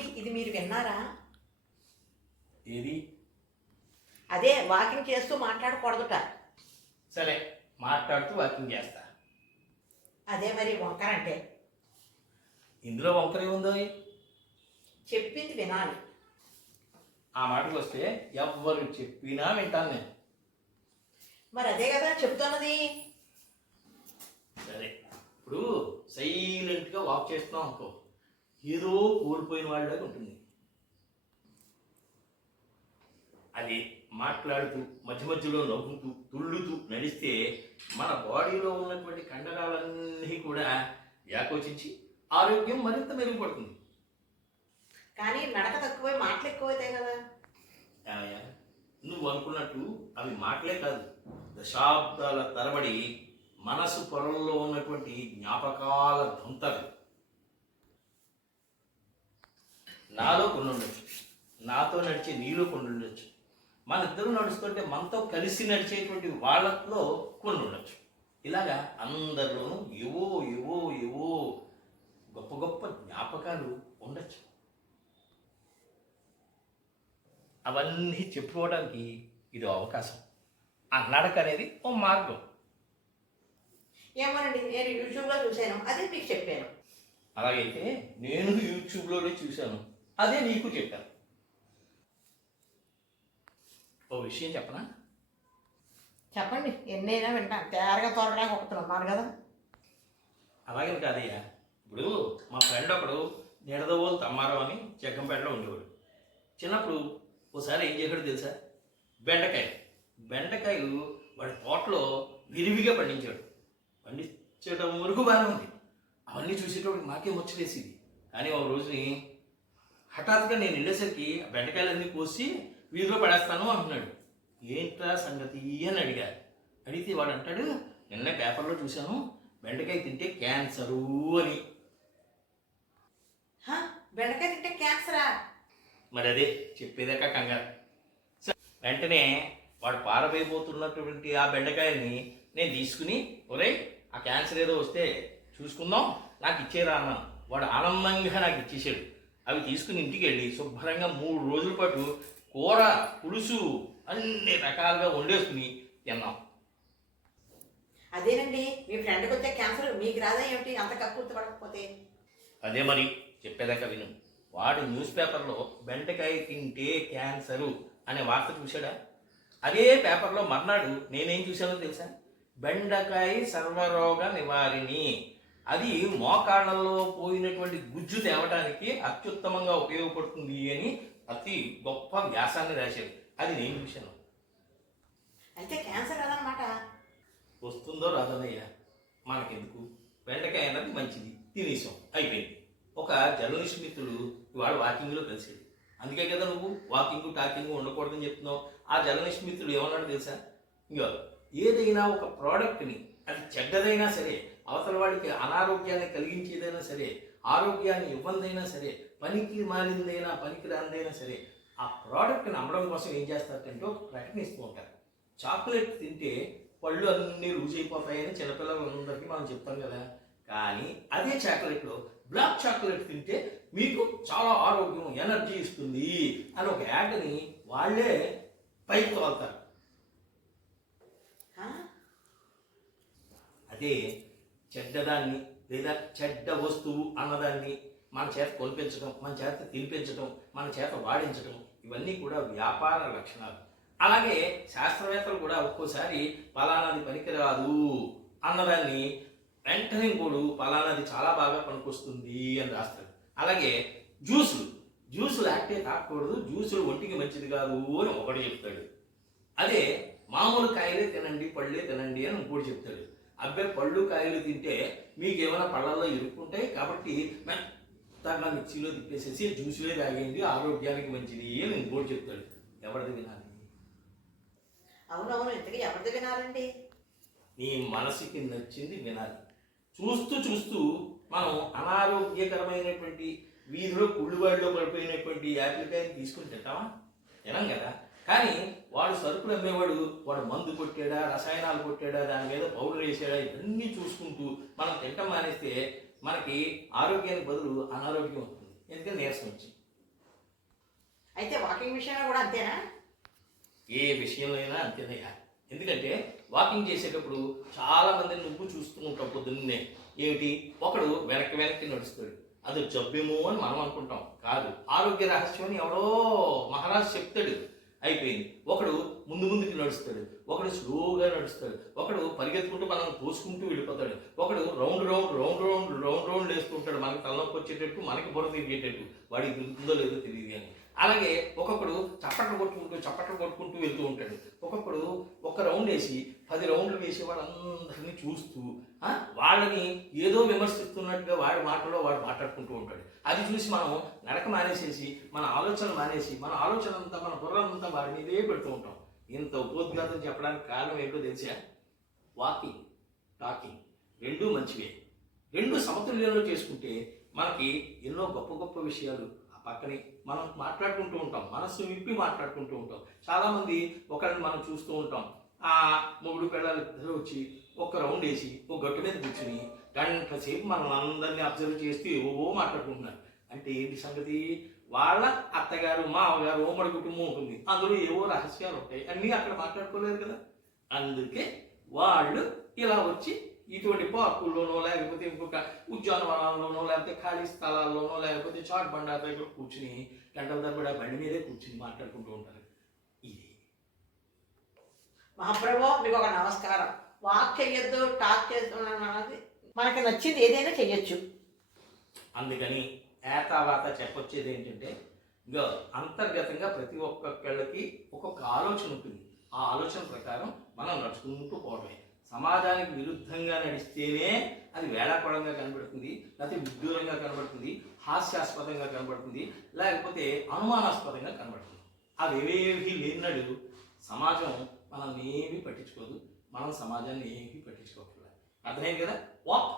ఏమండి ఇది మీరు విన్నారా? ఏది? అదే వాకింగ్ చేస్తూ మాట్లాడకూడదుట. సరే, మాట్లాడుతూ వాకింగ్ చేస్తా. అదే మరి వంకర అంటే. ఇందులో వంకర ఏముందో? చెప్పింది వినాలి. ఆ మాటకు వస్తే ఎవ్వరు చెప్పినా వింటాను నేను. మరి అదే కదా చెప్తున్నది. సరే, ఇప్పుడు సైలెంట్గా వాక్ చేస్తున్నాం అనుకో, ఏదో కోల్పోయిన వాళ్ళలాగా ఉంటుంది. అది మాట్లాడుతూ మధ్య మధ్యలో నవ్వుతూ తుళ్ళుతూ నడిస్తే మన బాడీలో ఉన్నటువంటి కండరాలన్నీ కూడా వ్యాకోచించి ఆరోగ్యం మరింత మెరుగుపడుతుంది. కానీ నడక తక్కువై మాటలు ఎక్కువైతాయి కదా. ఏమయ్యా, నువ్వు అనుకున్నట్టు అవి మాటలే కాదు, దశాబ్దాల తరబడి మనసు పొరల్లో ఉన్నటువంటి జ్ఞాపకాల ధొంతలు. నాలో కొన్ని ఉండొచ్చు, నాతో నడిచే నీలో కొన్ని ఉండొచ్చు, మన ఇద్దరు నడుస్తుంటే మనతో కలిసి నడిచేటువంటి వాళ్ళలో కొన్ని ఉండొచ్చు. ఇలాగా అందరిలోనూ ఏవో ఏవో ఏవో గొప్ప గొప్ప జ్ఞాపకాలు ఉండొచ్చు. అవన్నీ చెప్పుకోవడానికి ఇది అవకాశం. ఆ నడక అనేది ఓ మార్గం. ఏమోనండి, నేను యూట్యూబ్లో చూశాను, అదే మీకు చెప్పాను. అలాగైతే నేను యూట్యూబ్లోనే చూశాను, అదే నీకు చెప్పాను. ఓ విషయం చెప్పనా? చెప్పండి, ఎన్నైనా వింటాను. తేరగా తోరడానికి ఒకతున్నాను కదా. అలాగే కాదయ్యా, ఇప్పుడు మా ఫ్రెండ్ ఒకడు నిడదవోలు తమ్మారావు అని జగ్గంపేటలో ఉండేవాడు. చిన్నప్పుడు ఓసారి ఏం చేశాడు తెలుసా? బెండకాయలు వాడి తోటలో విరివిగా పండించాడు. పండించడం వరకు బాగానే ఉంది. అవన్నీ చూసేటప్పుడు మాకే ముచ్చటేసింది. కానీ ఒక రోజుని హఠాత్తుగా నేను వెళ్ళేసరికి బెండకాయలన్నీ కోసి వీధిలో పడేస్తాను అంటున్నాడు. ఏంట్రా సంగతి అని అడిగారు. అడిగితే వాడు అంటాడు, నిన్న పేపర్లో చూశాను, బెండకాయ తింటే క్యాన్సరు అని. బెండకాయ తింటే క్యాన్సరా? మరి అదే చెప్పేదాకా కంగారు. వెంటనే వాడు పారబోతున్నటువంటి ఆ బెండకాయల్ని నేను తీసుకుని, ఒరే ఆ క్యాన్సర్ ఏదో వస్తే చూసుకుందాం, నాకు ఇచ్చేరా అన్నాను. వాడు ఆనందంగా నాకు ఇచ్చేసాడు. అవి తీసుకుని ఇంటికి వెళ్ళి శుభ్రంగా 3 రోజుల పాటు కూర పులుసు అన్ని రకాలుగా వండేసుకుని తిన్నాం. అదేనండి, మీ ఫ్రెండ్కి వచ్చే క్యాన్సర్ మీకు రాదా ఏమిటి అంత కక్కుర్తి పడకపోతే? అదే మరి చెప్పేదాకా విను. వాడు న్యూస్ పేపర్లో బెండకాయ తింటే క్యాన్సరు అనే వార్త చూశాడా? అదే పేపర్లో మర్నాడు నేనేం చూశానో తెలుసా? బెండకాయ సర్వరోగ నివారిణి, అది మోకాళ్ళలో పోయినటువంటి గుజ్జు తేవడానికి అత్యుత్తమంగా ఉపయోగపడుతుంది అని అతి గొప్ప వ్యాసాన్ని రాశాడు. అది నేను చూశాను. అయితే క్యాన్సర్ అదనమాట. వస్తుందో రాదోనయ్యా, మనకెందుకు? బెండకాయ అన్నది మంచిది, తినేసాం, అయిపోయింది. ఒక జర్నలిస్ట్ మిత్రుడు ఇవాళ వాకింగ్లో కలిసాడు. అందుకే కదా నువ్వు వాకింగ్ టాకింగ్ ఉండకూడదని చెప్తున్నావు. ఆ జర్నలిస్ట్ మిత్రుడు ఏమన్నాడు తెలుసా? ఇంకా ఏదైనా ఒక ప్రోడక్ట్ని, అది చెడ్డదైనా సరే, అవతల వాడికి అనారోగ్యాన్ని కలిగించేదైనా సరే, ఆరోగ్యాన్ని ఇవ్వందైనా సరే, పనికి మారిందైనా పనికి రానిదైనా సరే, ఆ ప్రోడక్ట్ని అమ్మడం కోసం ఏం చేస్తారంటే ఒక ప్రకటన ఇస్తూ ఉంటారు. చాక్లెట్ తింటే పళ్ళు అన్నీ లూజ్ అయిపోతాయని చిన్నపిల్లలందరికీ మనం చెప్తాం కదా. కానీ అదే చాక్లెట్లో బ్లాక్ చాక్లెట్ తింటే మీకు చాలా ఆరోగ్యం, ఎనర్జీ ఇస్తుంది అని ఒక యాడ్ని వాళ్ళే పైకి తోలుతారు. అదే చెడ్డదాన్ని లేదా చెడ్డ వస్తువు అన్నదాన్ని మన చేత కొనిపించడం, మన చేత తినిపించడం, మన చేత వాడించడం, ఇవన్నీ కూడా వ్యాపార లక్షణాలు. అలాగే శాస్త్రవేత్తలు కూడా ఒక్కోసారి పలానాది పనికిరాదు అన్నదాన్ని వెంటనే కూడా పలానాది చాలా బాగా పనికొస్తుంది అని రాస్తాడు. అలాగే జ్యూసులు యాక్టే తాగకూడదు, జ్యూసులు ఒంటికి మంచిది కాదు అని ఒకటి చెప్తాడు. అదే మామూలు కాయలే తినండి, పళ్ళే తినండి అని ఇంకోటి చెప్తాడు. అబ్బాయి పళ్ళు కాయలు తింటే మీకు ఏమైనా పళ్ళల్లో ఇరుక్కుంటాయి కాబట్టి మెత్తగా మిక్సీలో తిప్పేసేసి జ్యూసులే తాగేయండి, ఆరోగ్యానికి మంచిది అని ఇంకోటి చెప్తాడు. ఎవరిది వినాలి? అవునవును, ఇంతకీ ఎవరిది వినాలండి? నీ మనసుకి నచ్చింది వినాలి. చూస్తూ మనం అనారోగ్యకరమైనటువంటి వీధిలో కుళ్ళుబాడిలో పడిపోయినటువంటి యాపిల్కాయని తీసుకుని తింటామా? తినం కదా. కానీ వాడు సరుకులు అమ్మేవాడు, వాడు మందు కొట్టాడా, రసాయనాలు కొట్టాడా, దాని మీద పౌడర్ వేసాడా, ఇవన్నీ చూసుకుంటూ మనం తింటం మానేస్తే మనకి ఆరోగ్యానికి బదులు అనారోగ్యం వస్తుంది. ఎందుకంటే నీరసం వచ్చి అయితే వాకింగ్ విషయంలో కూడా అంతేనా? ఏ విషయంలో అయినా అంతేనయ్యా. ఎందుకంటే వాకింగ్ చేసేటప్పుడు చాలా మందిని నువ్వు చూస్తూ ఉంటావు పొద్దున్నే. ఏమిటి, ఒకడు వెనక్కి వెనక్కి నడుస్తాడు, అది జబ్బేమో అని మనం అనుకుంటాం. కాదు, ఆరోగ్య రహస్యం అని ఎవడో మహారాజు చెప్తాడు. అయిపోయింది. ఒకడు ముందు ముందుకి నడుస్తాడు, ఒకడు స్లోగా నడుస్తాడు, ఒకడు పరిగెత్తుకుంటూ మనం తోసుకుంటూ వెళ్ళిపోతాడు, ఒకడు round round round round round round వేస్తుంటాడు, మనకి తలనొప్పి వచ్చేటట్టు, మనకి బుర్ర తిరిగేటట్టు. వాడికి తిరుగుతుందో లేదో తెలియదు అని. అలాగే ఒక్కొక్కడు చప్పట్లు కొట్టుకుంటూ వెళ్తూ ఉంటాడు. ఒక్కొక్కడు ఒక రౌండ్ వేసి 10 రౌండ్లు వేసి వాళ్ళందరినీ చూస్తూ వాళ్ళని ఏదో విమర్శిస్తున్నట్టుగా వాడి మాటలో వాడు మాట్లాడుకుంటూ ఉంటాడు. అది చూసి మనం నడక మానేసేసి మన ఆలోచనలు మానేసి మన ఆలోచన అంతా మన బుర్రంతా వాడి మీదే పెడుతూ ఉంటాం. ఇంత ఉపోద్ఘాతం చెప్పడానికి కారణం ఏంటో తెలిసా? వాకింగ్, టాకింగ్ రెండూ మంచివే. రెండు సమతుల్యంలో చేసుకుంటే మనకి ఎన్నో గొప్ప గొప్ప విషయాలు పక్కనే మనం మాట్లాడుకుంటూ ఉంటాం, మనస్సు విప్పి మాట్లాడుకుంటూ ఉంటాం. చాలామంది ఒకరిని మనం చూస్తూ ఉంటాం, ఆ మొగుడు పిల్లలు ఇద్దరు వచ్చి ఒక రౌండ్ వేసి ఒక గట్టు మీద కూర్చుని గంట సేపు మనం అందరినీ అబ్జర్వ్ చేస్తూ ఏవో మాట్లాడుకుంటున్నారు. అంటే ఏంటి సంగతి? వాళ్ళ అత్తగారు మామగారు ఉమ్మడి కుటుంబం ఉంటుంది, అందులో ఏవో రహస్యాలు ఉంటాయి, అన్నీ అక్కడ మాట్లాడుకోలేరు కదా. అందుకే వాళ్ళు ఇలా వచ్చి ఇటువంటి పార్కుల్లోనో లేకపోతే ఇంకొక ఉద్యానవనాల్లోనో లేకపోతే ఖాళీ స్థలాల్లోనో లేకపోతే చాట్ బండా దగ్గర కూర్చుని గంటల తరబడి బండి మీదే కూర్చుని మాట్లాడుకుంటూ ఉంటారు. ఇది మహాప్రభు మీకు ఒక నమస్కారం. వాక్ చెయ్యొద్దు, టాక్ చేస్తున్నాను అన్నది మనకి నచ్చింది ఏదైనా చెయ్యొచ్చు. అందుకని ఏతావాత చెప్పొచ్చేది ఏంటంటే, ఇంకా అంతర్గతంగా ప్రతి ఒక్కళ్ళకి ఒక్కొక్క ఆలోచన ఉంటుంది. ఆ ఆలోచన ప్రకారం మనం నడుచుకుంటూ పోవడమే. సమాజానికి విరుద్ధంగా నడిస్తేనే అది వేళాకోళంగా కనబడుతుంది, లేకపోతే విడ్డూరంగా కనబడుతుంది, హాస్యాస్పదంగా కనబడుతుంది, లేకపోతే అనుమానాస్పదంగా కనబడుతుంది. అవేవేవి లేనడు సమాజం మనల్ని ఏమీ పట్టించుకోదు, మనం సమాజాన్ని ఏమీ పట్టించుకోకూడదు. అర్థమైంది కదా? వాక్